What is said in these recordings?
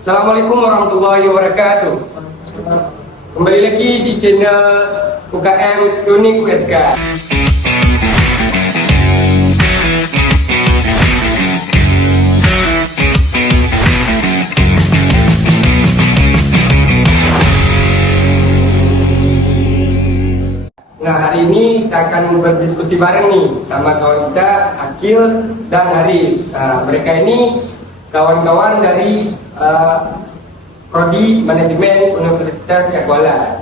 Assalamualaikum warahmatullahi wabarakatuh. Kembali lagi di channel UKM Unik USK. Nah, hari ini kita akan berdiskusi bareng nih sama kawan kita Akil dan Haris. Mereka ini kawan-kawan dari Prodi Manajemen Universitas Yakuala.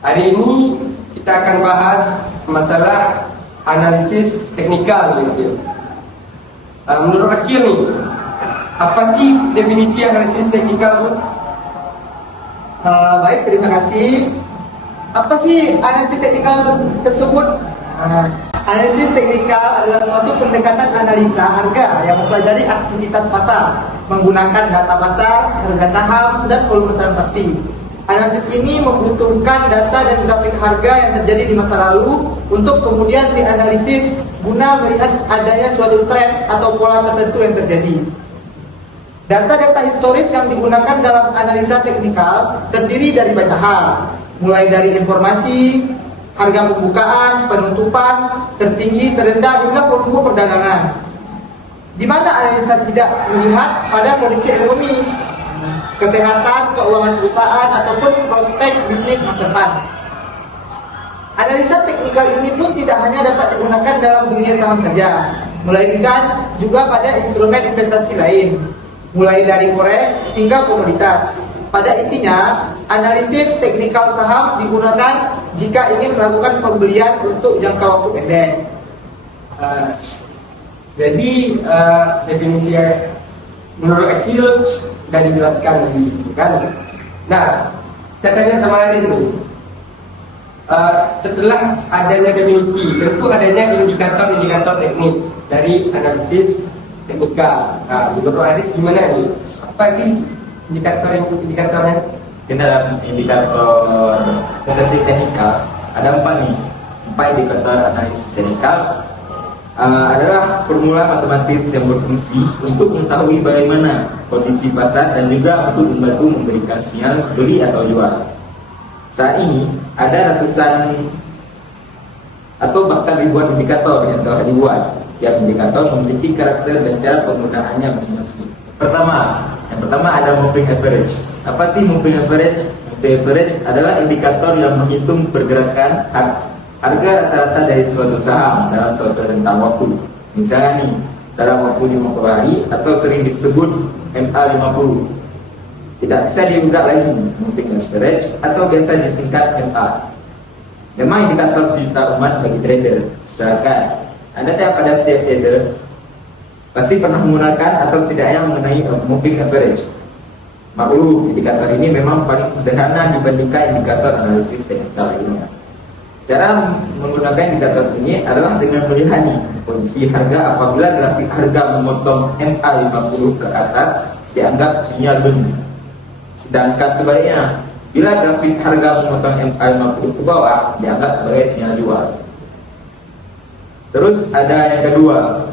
Hari ini kita akan bahas masalah analisis teknikal gitu. Menurut Akil nih, apa sih definisi analisis teknikal? Baik, terima kasih. Apa sih analisis teknikal tersebut? Analisis teknikal adalah suatu pendekatan analisa harga yang mempelajari aktivitas pasar menggunakan data pasar, harga saham, dan volume transaksi. Analisis ini membutuhkan data dan grafik harga yang terjadi di masa lalu untuk kemudian dianalisis guna melihat adanya suatu tren atau pola tertentu yang terjadi. Data-data historis yang digunakan dalam analisa teknikal terdiri dari banyak hal, mulai dari informasi, harga pembukaan, penutupan, tertinggi, terendah, hingga volume perdagangan. Di mana analisa tidak melihat pada kondisi ekonomi, kesehatan, keuangan perusahaan, ataupun prospek bisnis masa depan. Analisa teknikal ini pun tidak hanya dapat digunakan dalam dunia saham saja, melainkan juga pada instrumen investasi lain, mulai dari forex hingga komoditas. Pada intinya, analisis teknikal saham digunakan jika ingin melakukan pembelian untuk jangka waktu pendek. Jadi definisi menurut Akil sudah dijelaskan tadi, kan? Nah, saya tanya sama Haris nih. Setelah adanya definisi, tentu adanya indikator-indikator teknis dari analisis teknikal. Nah, menurut Haris gimana nih? Apa sih indikatornya? Dalam indikator statistik teknikal ada 4 indikator analisis teknikal. Adalah formula matematis yang berfungsi untuk mengetahui bagaimana kondisi pasar dan juga untuk membantu memberikan sinyal beli atau jual. Saat ini ada ratusan atau bahkan ribuan indikator yang telah dibuat. Tiap indikator memiliki karakter dan cara penggunaannya masing-masing. Yang pertama ada moving average. Apa sih moving average? Moving average adalah indikator yang menghitung pergerakan harga rata-rata dari suatu saham dalam suatu rentang waktu. Misalnya nih, dalam waktu 50 hari atau sering disebut MA50. Tidak bisa diungkap lagi moving average atau biasa disingkat MA. Memang indikator sejuta umat bagi trader. Misalkan Anda tiap pada setiap trader pasti pernah menggunakan atau setidaknya mengenai moving average. Maklum, indikator ini memang paling sederhana dibandingkan indikator analisis teknikal lainnya. Cara menggunakan indikator ini adalah dengan melihat kondisi harga apabila grafik harga memotong MA50 ke atas dianggap sinyal beli. Sedangkan sebaliknya, bila grafik harga memotong MA50 ke bawah dianggap sebagai sinyal jual. Terus ada yang kedua.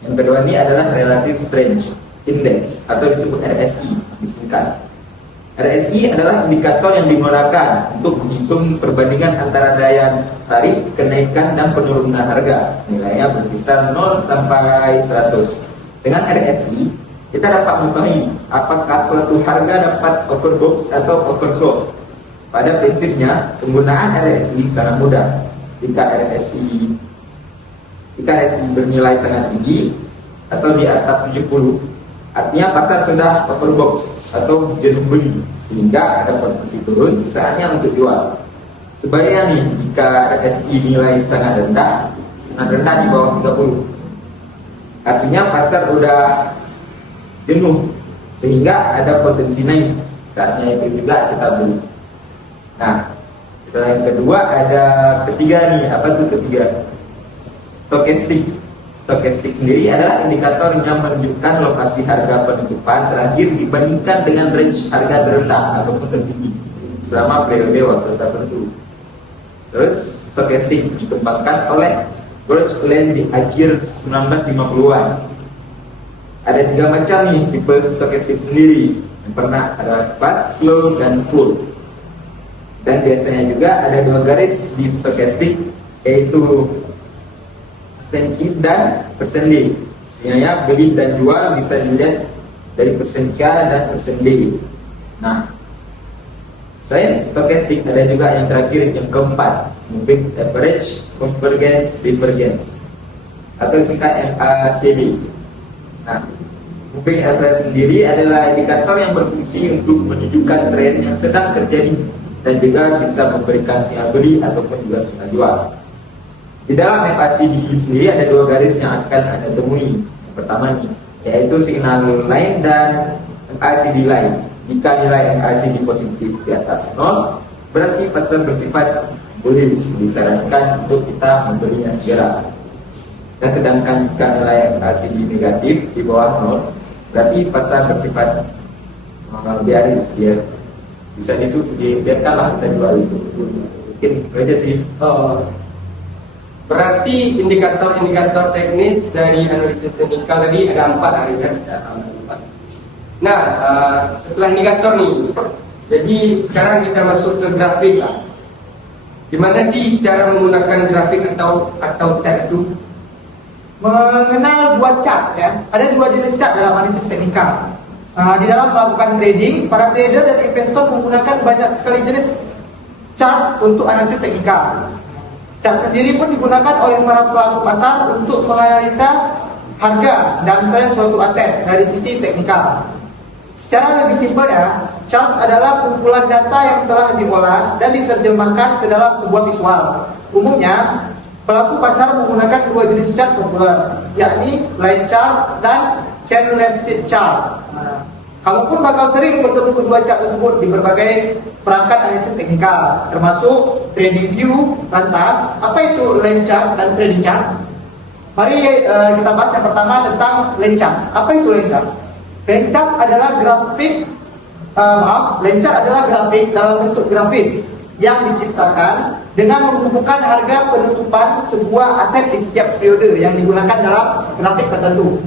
Yang kedua ini adalah Relative Strength Index atau disebut RSI disingkat. RSI adalah indikator yang digunakan untuk menghitung perbandingan antara daya tarik, kenaikan, dan penurunan harga. Nilainya berkisar 0 sampai 100. Dengan RSI, kita dapat mengetahui apakah suatu harga dapat overbought atau oversold. Pada prinsipnya, penggunaan RSI sangat mudah. Jika RSI bernilai sangat tinggi atau di atas 70, artinya pasar sudah overbought atau jenuh beli, sehingga ada potensi turun, saatnya untuk jual. Sebaliknya nih, jika RSI nilai sangat rendah di bawah 30, artinya pasar sudah jenuh, sehingga ada potensi naik, saatnya itu juga kita beli. Nah, selain kedua ada ketiga nih, apa tuh ketiga? Stokastik. Stokastik sendiri adalah indikator yang menunjukkan lokasi harga penutupan terakhir dibandingkan dengan range harga terendah ataupun tertinggi selama periode waktu tertentu. Terus stokastik dikembangkan oleh George Lane di akhir 1950-an. Ada 3 macam nih tipe stokastik sendiri. Yang pernah ada fast, slow, dan full. Dan biasanya juga ada dua garis di stokastik, yaitu persen Q dan persen D. Istilahnya beli dan jual bisa dilihat dari persen Q dan persen D. Nah, selain stokastik ada juga yang terakhir, yang keempat, moving average, convergence, divergence, atau singkat MACD. Nah, moving average sendiri adalah indikator yang berfungsi untuk menunjukkan tren yang sedang terjadi dan juga bisa memberikan sinyal beli ataupun juga sinyal jual. Di dalam MACD sendiri ada dua garis yang akan Anda temui. Yang pertama nih, yaitu signal line dan MACD line. Jika nilai MACD positif di atas 0, berarti pasar bersifat bullish, disarankan untuk kita membelinya segera. Dan sedangkan jika nilai MACD negatif di bawah 0, berarti pasar bersifat bearish, dia bisa dibiarkanlah kita jual itu. Mungkin itu aja sih. Berarti indikator-indikator teknis dari analisis teknikal tadi ada 4 hari kan? Nah, setelah indikator nih, jadi sekarang kita masuk ke grafik lah. Gimana sih cara menggunakan grafik atau chart itu? Mengenal dua chart ya, ada dua jenis chart dalam analisis teknikal. Di dalam melakukan trading, para trader dan investor menggunakan banyak sekali jenis chart untuk analisis teknikal. Chart sendiri pun digunakan oleh para pelaku pasar untuk menganalisa harga dan tren suatu aset dari sisi teknikal. Secara lebih simpel ya, chart adalah kumpulan data yang telah diolah dan diterjemahkan ke dalam sebuah visual. Umumnya, pelaku pasar menggunakan dua jenis chart populer, yakni line chart dan candlestick chart. Kamu pun bakal sering bertemu kedua chart tersebut di berbagai perangkat analisis teknikal, termasuk TradingView. Lantas, apa itu line chart dan trading chart? Mari kita bahas yang pertama tentang line chart. Apa itu line chart? Line chart adalah grafik dalam bentuk grafis yang diciptakan dengan menghubungkan harga penutupan sebuah aset di setiap periode yang digunakan dalam grafik tertentu.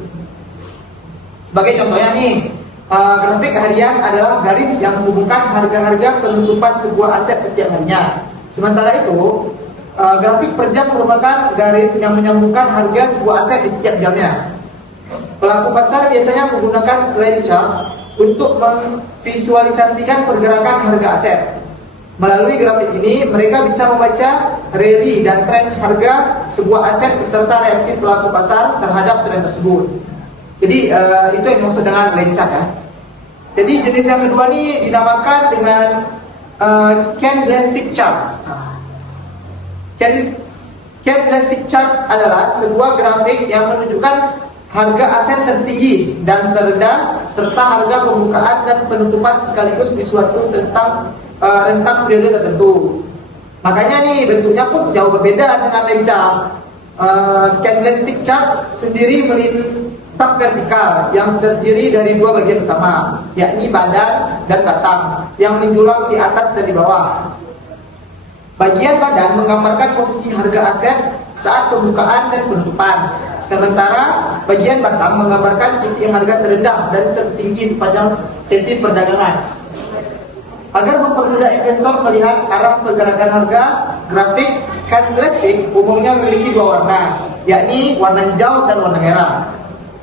Sebagai contohnya nih, grafik harian adalah garis yang menghubungkan harga-harga penutupan sebuah aset setiap harinya. Sementara itu, grafik per jam merupakan garis yang menyambungkan harga sebuah aset di setiap jamnya. Pelaku pasar biasanya menggunakan line chart untuk memvisualisasikan pergerakan harga aset. Melalui grafik ini, mereka bisa membaca rally dan tren harga sebuah aset beserta reaksi pelaku pasar terhadap tren tersebut. Jadi itu yang dimaksud dengan line chart ya. Jadi jenis yang kedua ini dinamakan dengan candlestick chart. Candlestick chart adalah sebuah grafik yang menunjukkan harga aset tertinggi dan terendah serta harga pembukaan dan penutupan sekaligus di suatu rentang periode tertentu. Makanya nih bentuknya pun jauh berbeda dengan line chart. Candlestick chart sendiri melintang vertikal yang terdiri dari dua bagian utama, yakni badan dan batang yang menjulang di atas dan di bawah. Bagian badan menggambarkan posisi harga aset saat pembukaan dan penutupan, sementara bagian batang menggambarkan titik harga terendah dan tertinggi sepanjang sesi perdagangan. Agar mempermudah investor melihat arah pergerakan harga, grafik candlestick umumnya memiliki dua warna, yakni warna hijau dan warna merah.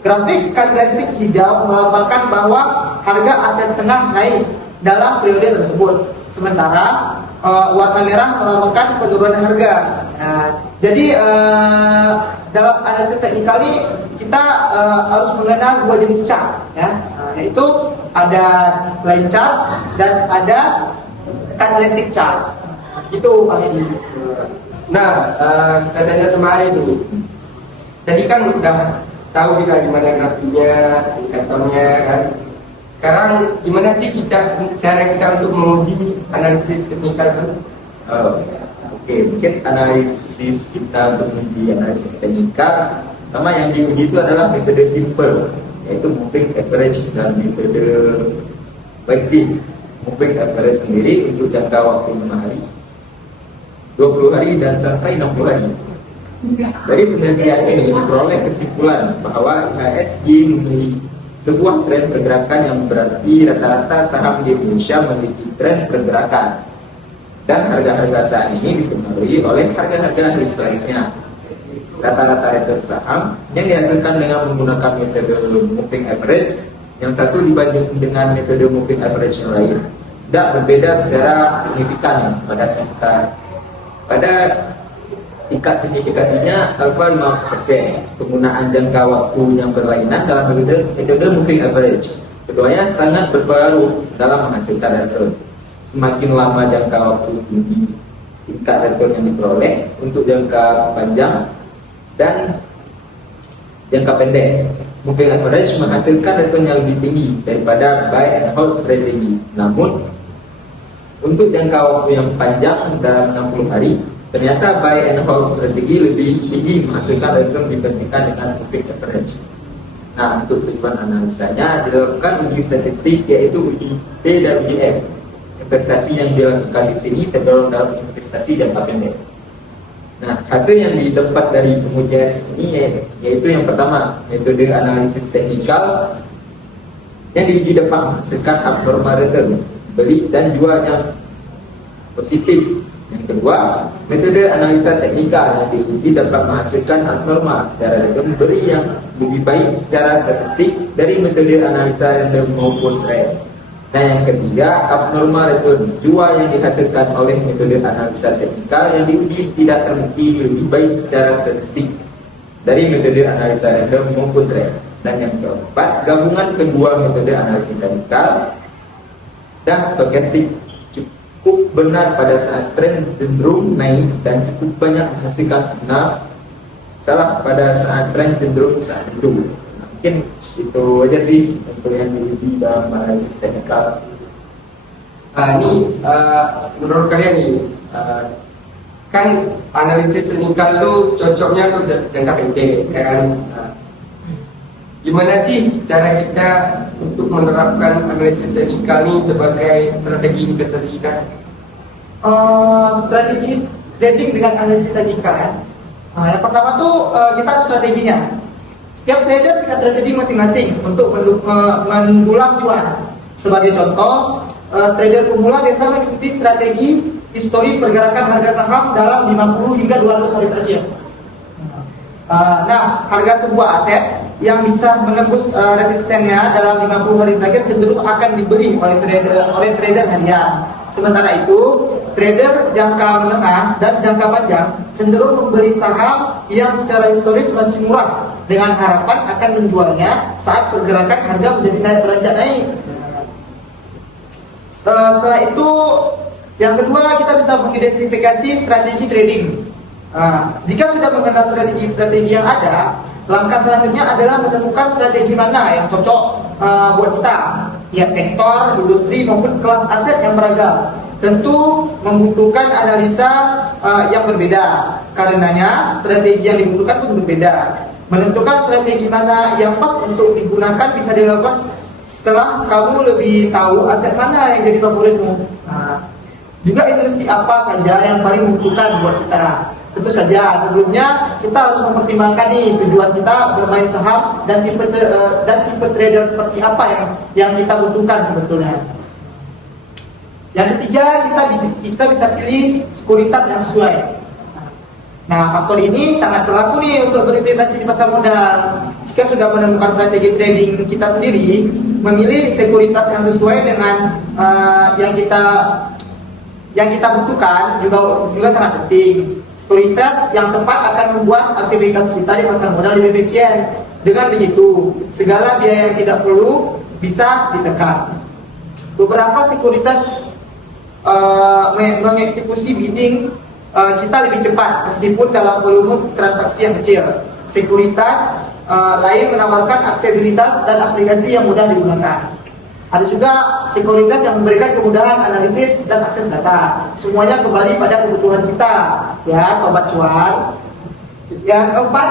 Grafik candlestick hijau melambangkan bahwa harga aset tengah naik dalam periode tersebut, sementara warna merah melambangkan penurunan harga. Nah, jadi dalam analisis teknikal ini kita harus mengenal dua jenis chart, ya, yaitu ada line chart dan ada candlestick chart. Itu Pak Hedi. Nah, katanya Semari sini. Tadi kan udah tahu kita gimana grafiknya, indikatornya kan. Sekarang gimana sih cara kita untuk menguji analisis teknikal itu? Oke, mungkin analisis kita untuk menguji analisis teknikal, pertama yang diuji itu adalah metode simple, yaitu moving average dan metode weighting. Moving average sendiri untuk jangka waktu 5 hari, 20 hari dan sampai 60 hari. Dari penelitian ini diperoleh kesimpulan bahwa IHSG memiliki sebuah tren pergerakan yang berarti rata-rata saham di Indonesia memiliki tren pergerakan. Dan harga-harga saat ini dipengaruhi oleh harga-harga historisnya. Rata-rata return saham yang dihasilkan dengan menggunakan metode moving average, yang satu dibanding dengan metode moving average yang lain, tidak berbeda secara signifikan pada tingkat signifikasinya alfa 5%. Penggunaan jangka waktu yang berlainan dalam metode moving average. Keduanya sangat berpengaruh dalam menghasilkan return. Semakin lama jangka waktu tinggi, tingkat return yang diperoleh untuk jangka panjang dan jangka pendek. Moving average menghasilkan return yang lebih tinggi daripada buy and hold strategi. Namun, untuk jangka waktu yang panjang dalam 60 hari, ternyata buy and hold strategi lebih tinggi menghasilkan return dibandingkan dengan moving average. Nah, untuk tujuan analisanya dilakukan uji statistik, yaitu uji DWF. Investasi yang dilakukan di sini tergolong dalam investasi jangka pendek. Nah, hasil yang didapat dari pengujian ini yaitu yang pertama, metode analisis teknikal yang dapat menghasilkan abnormal return, beli dan jual yang positif. Yang kedua, metode analisa teknikal yang diuji dapat menghasilkan abnormal secara return, beli yang lebih baik secara statistik dari metode analisa random maupun trend. Nah, yang ketiga, abnormal return, jual yang dihasilkan oleh metode analisa teknikal yang diuji tidak terbukti lebih baik secara statistik dari metode analisa random maupun trend. Dan yang keempat, gabungan kedua metode analisa teknikal dan stokastik cukup benar pada saat tren cenderung naik dan cukup banyak menghasilkan signal salah pada saat tren cenderung saat itu. Mungkin itu aja sih untuk yang diuji dalam analisis teknikal. Menurut kalian nih, kan analisis teknikal itu cocoknya tuh jangka pendek, kan? Gimana sih cara kita untuk menerapkan analisis teknikal ini sebagai strategi investasi kita? Strategi trading dengan analisis teknikal ya. Yang pertama tuh kita harus strateginya. Setiap trader punya strategi masing-masing untuk mendulang cuan. Sebagai contoh, trader pemula biasa mengikuti strategi histori pergerakan harga saham dalam 50 hingga 200 hari terakhir. Nah, harga sebuah aset yang bisa menembus resistennya dalam 50 hari terakhir cenderung akan dibeli oleh trader harian. Sementara itu, trader jangka menengah dan jangka panjang cenderung membeli saham yang secara historis masih murah dengan harapan akan menjualnya saat pergerakan harga menjadi beranjak naik. Setelah itu, yang kedua kita bisa mengidentifikasi strategi trading. Jika sudah mengenal strategi yang ada, langkah selanjutnya adalah menemukan strategi mana yang cocok buat kita. Tiap sektor, industri maupun kelas aset yang beragam tentu membutuhkan analisa yang berbeda. Karenanya strategi yang dibutuhkan pun berbeda. Menentukan strategi mana yang pas untuk digunakan bisa dilakukan setelah kamu lebih tahu aset mana yang jadi favoritmu. Juga industri apa saja yang paling membutuhkan buat kita. Tentu saja sebelumnya kita harus mempertimbangkan nih tujuan kita bermain saham dan tipe trader seperti apa yang kita butuhkan sebetulnya. Yang ketiga, kita bisa pilih sekuritas yang sesuai. Nah, faktor ini sangat berlaku nih untuk berinvestasi di pasar modal. Jika sudah menemukan strategi trading kita sendiri, memilih sekuritas yang sesuai dengan yang kita butuhkan juga sangat penting. Sekuritas yang tepat akan membuat aktivitas kita di pasar modal lebih efisien. Dengan begitu, segala biaya yang tidak perlu bisa ditekan. Beberapa sekuritas mengeksekusi bidding kita lebih cepat meskipun dalam volume transaksi yang kecil. Sekuritas lain menawarkan aksesibilitas dan aplikasi yang mudah digunakan. Ada juga sekuritas yang memberikan kemudahan analisis dan akses data. Semuanya kembali pada kebutuhan kita, ya sobat cuan. Yang keempat,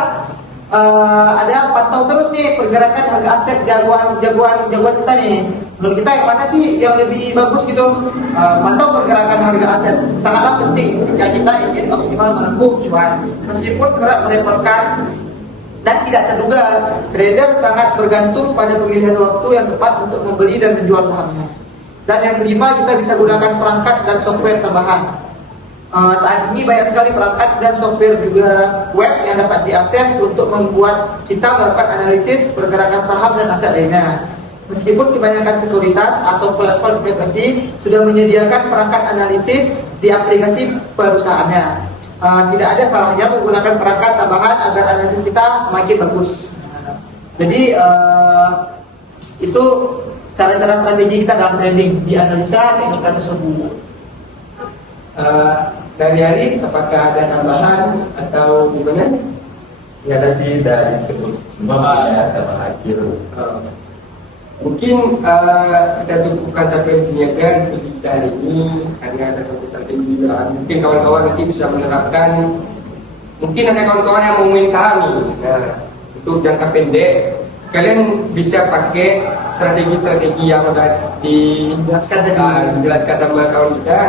ada pantau terus nih pergerakan harga aset jagoan kita nih. Menurut kita yang mana sih yang lebih bagus gitu? Pantau pergerakan harga aset sangatlah penting jika kita ingin optimal menempuh cuan. Meskipun kerap merepotkan, dan tidak terduga. Trader sangat bergantung pada pemilihan waktu yang tepat untuk membeli dan menjual sahamnya. Dan yang kelima, kita bisa gunakan perangkat dan software tambahan. Saat ini banyak sekali perangkat dan software juga web yang dapat diakses untuk membuat kita melakukan analisis pergerakan saham dan aset lainnya. Meskipun kebanyakan sekuritas atau platform investasi sudah menyediakan perangkat analisis di aplikasi perusahaannya, tidak ada salahnya menggunakan perangkat tambahan agar analisis kita semakin bagus. Jadi itu cara-cara strategi kita dalam trading, di analisa teknikal tersebut. Dari Aris, apakah ada tambahan atau gimana? Ya tadi sudah disebut semua ya sama akhir. Mungkin kita cukupkan sampai di sini aja diskusi kita hari ini, karena ada sampai strategi juga. Mungkin kawan-kawan nanti bisa menerapkan. Mungkin ada kawan-kawan yang mau main saham nih. Nah, untuk jangka pendek, kalian bisa pakai strategi-strategi yang udah dijelaskan sama kawan kita.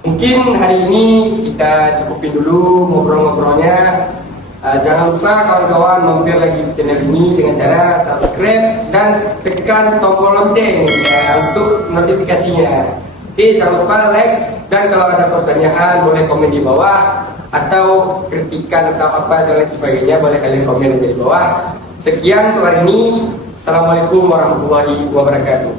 Mungkin hari ini kita cukupin dulu ngobrol-ngobrolnya. Jangan lupa kawan-kawan mampir lagi di channel ini dengan cara subscribe dan tekan tombol lonceng ya, untuk notifikasinya. Oke, jangan lupa like, dan kalau ada pertanyaan boleh komen di bawah, atau kritikan atau apa dan lain sebagainya boleh kalian komen di bawah. Sekian untuk hari ini. Assalamualaikum warahmatullahi wabarakatuh.